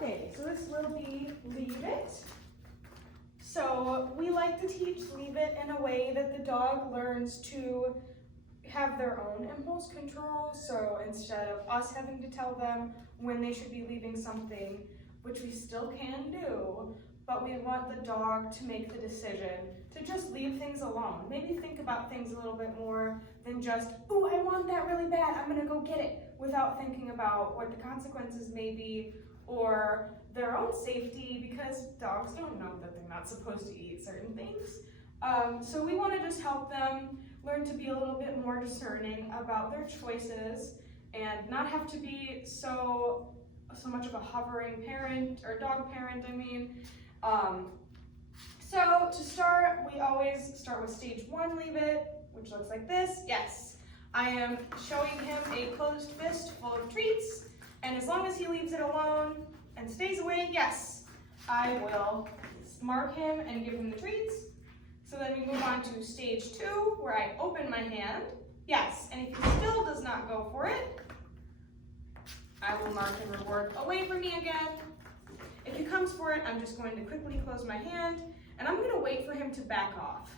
Okay, so this will be Leave It. So we like to teach Leave It in a way that the dog learns to have their own impulse control. So instead of us having to tell them when they should be leaving something, which we still can do, but we want the dog to make the decision to just leave things alone. Maybe think about things a little bit more than just, oh, I want that really bad, I'm gonna go get it, without thinking about what the consequences may be or their own safety, because dogs don't know that they're not supposed to eat certain things. So we want to just help them learn to be a little bit more discerning about their choices and not have to be so much of a hovering parent, or dog parent, I mean. So to start, we always start with stage 1 Leave It, which looks like this. Yes, I am showing him a closed fist full of treats, and as long as he leaves it alone and stays away, yes, I will mark him and give him the treats. So then we move on to stage 2, where I open my hand. Yes, and if he still does not go for it, I will mark and reward away from me again. If he comes for it, I'm just going to quickly close my hand, and I'm going to wait for him to back off.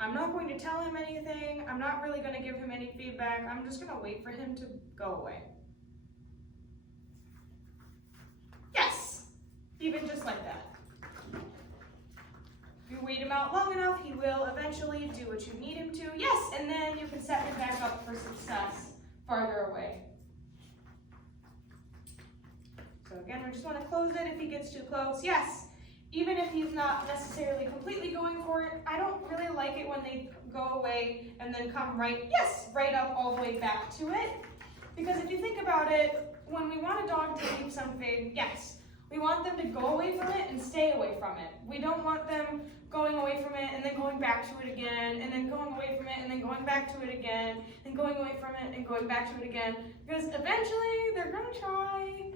I'm not going to tell him anything. I'm not really going to give him any feedback. I'm just going to wait for him to go away. Yes, even just like that. If you wait him out long enough, he will eventually do what you need him to. Yes, and then you can set him back up for success farther away. So again, we just want to close it if he gets too close. Yes, even if he's not necessarily completely going for it, I don't really like it when they go away and then come right up all the way back to it. Because if you think about it, when we want a dog to leave something, yes, we want them to go away from it and stay away from it. We don't want them going away from it and then going back to it again, and then going away from it and then going back to it again, and going away from it and going back to it again, because eventually they're going to try.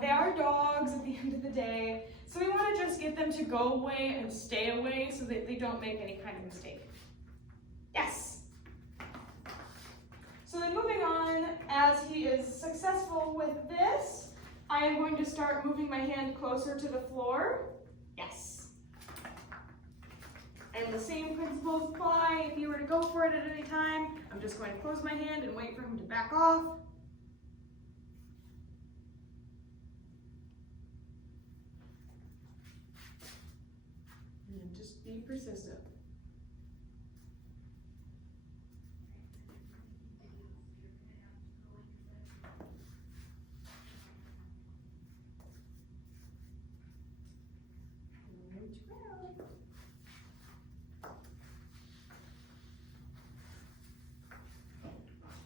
They are dogs at the end of the day, so we want to just get them to go away and stay away so that they don't make any kind of mistake. Yes. So then moving on, as he is successful with this, I am going to start moving my hand closer to the floor. Yes. And the same principles apply. If you were to go for it at any time, I'm just going to close my hand and wait for him to back off. And just be persistent.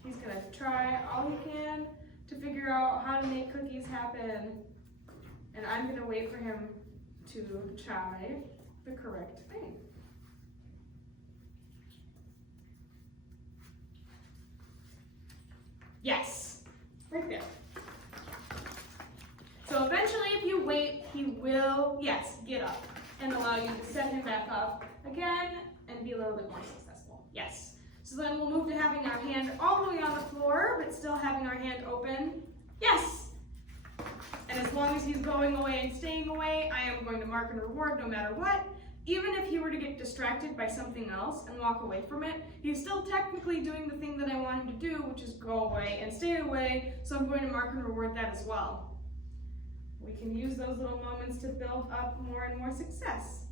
He's gonna try all he can to figure out how to make cookies happen, and I'm gonna wait for him to try the correct thing. Yes, right there. So eventually, if you wait, he will, yes, get up and allow you to set him back up again and be a little bit more successful. Yes. So then we'll move to having our hand all the way on the floor, but still having our hand open. Yes. And as long as he's going away and staying away, I am going to mark and reward no matter what. Even if he were to get distracted by something else and walk away from it, he's still technically doing the thing that I want him to do, which is go away and stay away, so I'm going to mark and reward that as well. We can use those little moments to build up more and more success.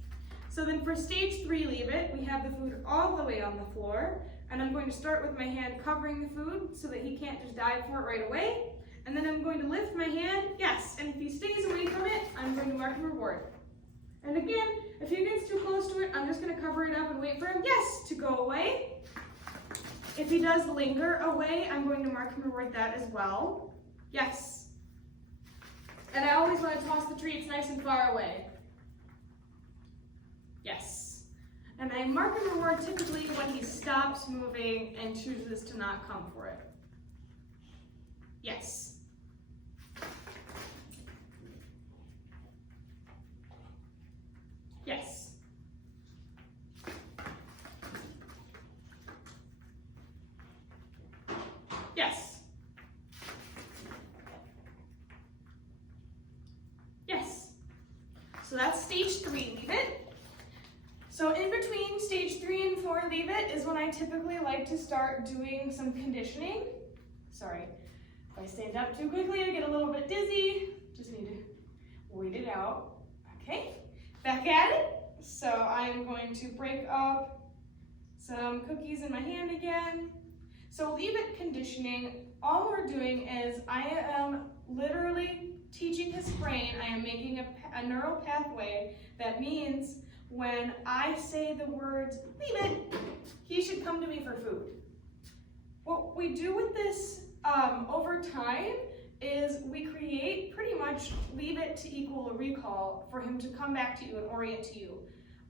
So then for stage 3 Leave It, we have the food all the way on the floor, and I'm going to start with my hand covering the food so that he can't just dive for it right away. And then I'm going to lift my hand, yes, and if he stays away from it, I'm going to mark and reward. And again, if he gets too close to it, I'm just going to cover it up and wait for him, yes, to go away. If he does linger away, I'm going to mark and reward that as well. Yes. And I always want to toss the treats nice and far away. Yes. And I mark and reward typically when he stops moving and chooses to not come for it. Yes. Yes. Yes. So that's stage 3, leave it. So in between stage 3 and 4, leave it, is when I typically like to start doing some conditioning. Sorry, if I stand up too quickly, I get a little bit dizzy. Just need to wait it out. Okay, back at it. So I'm going to break up some cookies in my hand again. So leave it conditioning, all we're doing is I am literally teaching his brain, I am making a neural pathway that means when I say the words, leave it, he should come to me for food. What we do with this over time is we create pretty much leave it to equal a recall for him to come back to you and orient to you.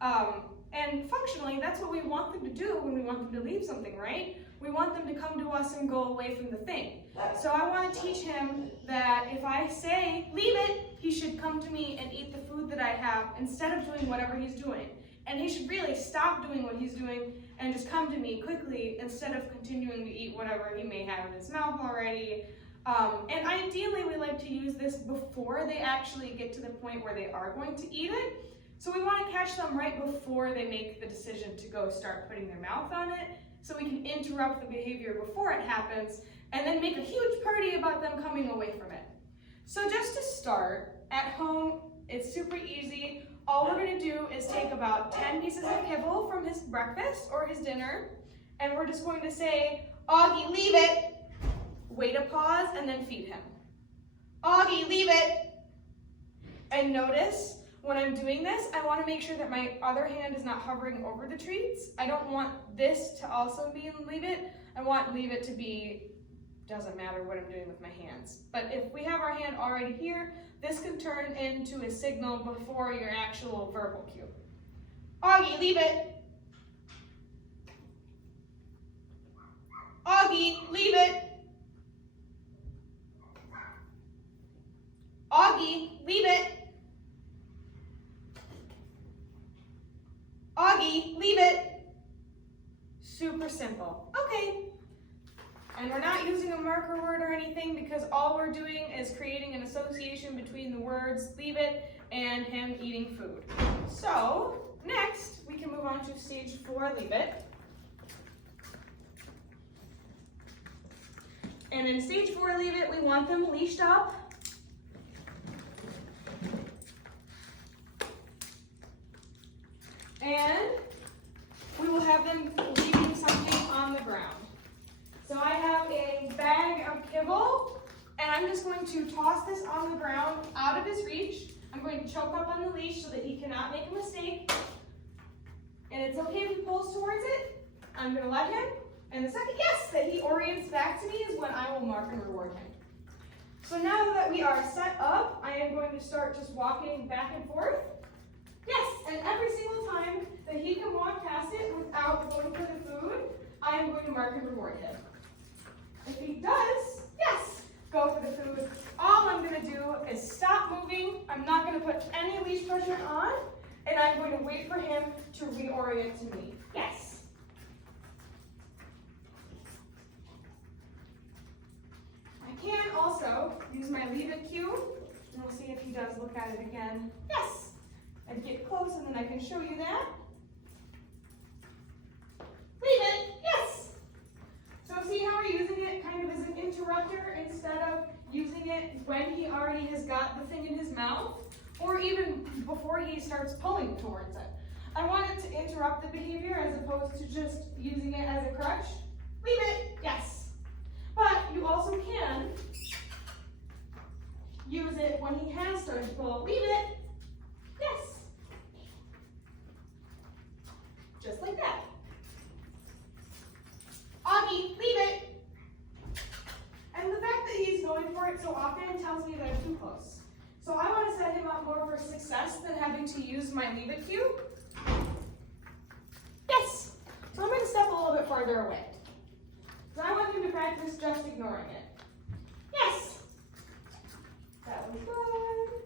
And functionally, that's what we want them to do when we want them to leave something, right? We want them to come to us and go away from the thing. So I want to teach him that if I say, leave it, he should come to me and eat the food that I have instead of doing whatever he's doing. And he should really stop doing what he's doing and just come to me quickly instead of continuing to eat whatever he may have in his mouth already. And ideally, we like to use this before they actually get to the point where they are going to eat it. So we want to catch them right before they make the decision to go start putting their mouth on it, so we can interrupt the behavior before it happens, and then make a huge party about them coming away from it. So just to start, at home, it's super easy. All we're going to do is take about 10 pieces of kibble from his breakfast or his dinner, and we're just going to say, Auggie, leave it, wait a pause, and then feed him. Auggie, leave it. And notice, when I'm doing this, I want to make sure that my other hand is not hovering over the treats. I don't want this to also be in leave it. I want leave it to be, doesn't matter what I'm doing with my hands. But if we have our hand already here, this can turn into a signal before your actual verbal cue. Auggie, leave it. Auggie, leave it. Auggie, leave it. Auggie, leave it. Super simple. Okay. And we're not using a marker word or anything because all we're doing is creating an association between the words leave it and him eating food. So next, we can move on to stage 4, leave it. And in stage 4, leave it, we want them leashed up. And we will have them leaving something on the ground. So I have a bag of kibble, and I'm just going to toss this on the ground out of his reach. I'm going to choke up on the leash so that he cannot make a mistake. And it's okay if he pulls towards it. I'm going to let him. And the second yes that he orients back to me is when I will mark and reward him. So now that we are set up, I am going to start just walking back and forth. Yes, and every single time that he can walk past it without going for the food, I am going to mark and reward him. If he does, yes, go for the food. All I'm going to do is stop moving. I'm not going to put any leash pressure on, and I'm going to wait for him to reorient to me. Yes. I can also use my leave it cue, and we'll see if he does look at it again. Yes. And get close, and then I can show you that. Leave it, yes. So see how we're using it kind of as an interrupter instead of using it when he already has got the thing in his mouth, or even before he starts pulling towards it. I want it to interrupt the behavior as opposed to just using it as a crutch. Leave it, yes. But you also can use it when he has started to pull. Leave it, yes. Just like that. Auggie, leave it. And the fact that he's going for it so often tells me that I'm too close. So I want to set him up more for success than having to use my leave it cue. Yes. So I'm going to step a little bit farther away. So I want him to practice just ignoring it. Yes. That was good.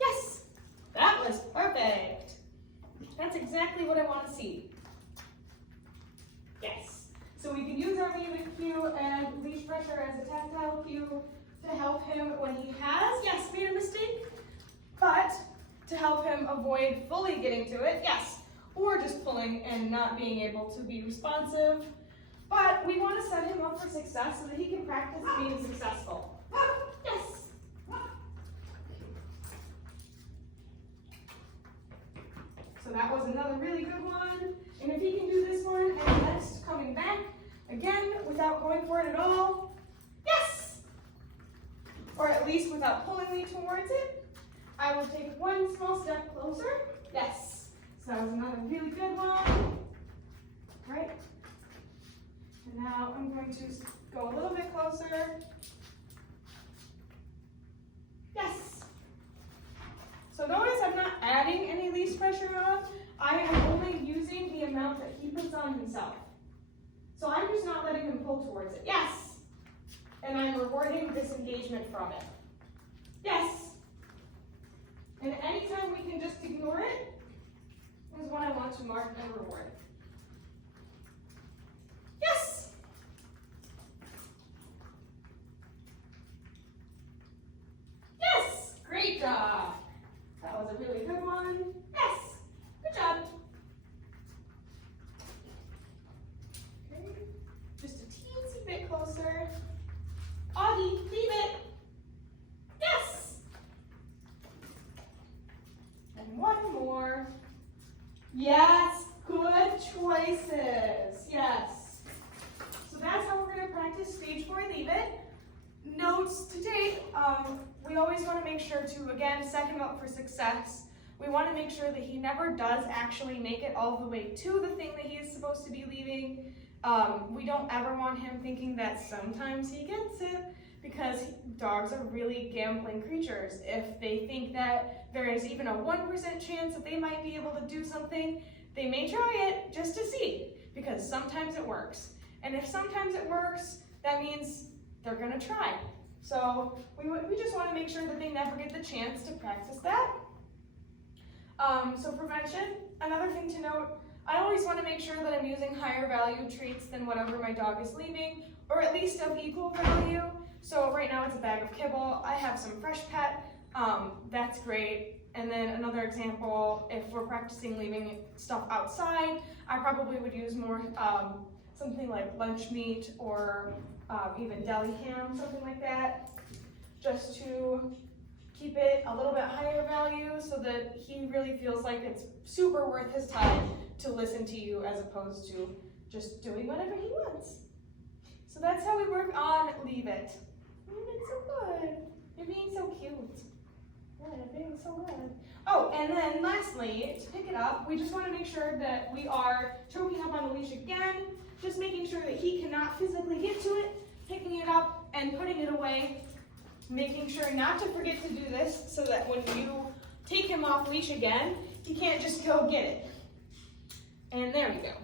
Yes. That was perfect. That's exactly what I want to see. Yes. So we can use our leave it cue and leash pressure as a tactile cue. to help him when he has, yes, made a mistake, but to help him avoid fully getting to it, yes, or just pulling and not being able to be responsive. But we want to set him up for success so that he can practice being successful. Yes. So that was another really good one. And if he can do this one and next coming back, again, without going for it at all, yes! Or at least without pulling me towards it, I will take one small step closer. Yes. So that was another really good one. Right? And now I'm going to go a little bit closer. Yes. So notice I'm not adding any leash pressure on. I am only using the amount that he puts on himself. So I'm just not letting him pull towards it. Yes. And I'm rewarding disengagement from it. Yes. And anytime we can just ignore it is when I want to mark and reward. Yes. Yes. Great job. That was a really good one. Yes. Good job. Okay. Just a teensy bit closer. Auggie, leave it. Yes. And one more. Yes. Good choices. Yes. So that's how we're going to practice stage 4 leave it. Notes to date, we always want to make sure to, again, set him up for success. We want to make sure that he never does actually make it all the way to the thing that he is supposed to be leaving. We don't ever want him thinking that sometimes he gets it, because dogs are really gambling creatures. If they think that there is even a 1% chance that they might be able to do something, they may try it just to see, because sometimes it works. And if sometimes it works, that means they're gonna try. So we just wanna make sure that they never get the chance to practice that. So prevention, another thing to note, I always wanna make sure that I'm using higher value treats than whatever my dog is leaving, or at least of equal value. So right now it's a bag of kibble. I have some Fresh Pet, that's great. And then another example, if we're practicing leaving stuff outside, I probably would use more something like lunch meat or even deli ham, something like that, just to keep it a little bit higher value so that he really feels like it's super worth his time to listen to you as opposed to just doing whatever he wants. So that's how we work on Leave It. You're being so good. You're being so cute. Yeah, you're being so good. Oh, and then lastly, to pick it up, we just want to make sure that we are choking up on the leash again, just making sure that he cannot physically get to it, picking it up and putting it away, making sure not to forget to do this so that when you take him off leash again, he can't just go get it. And there we go.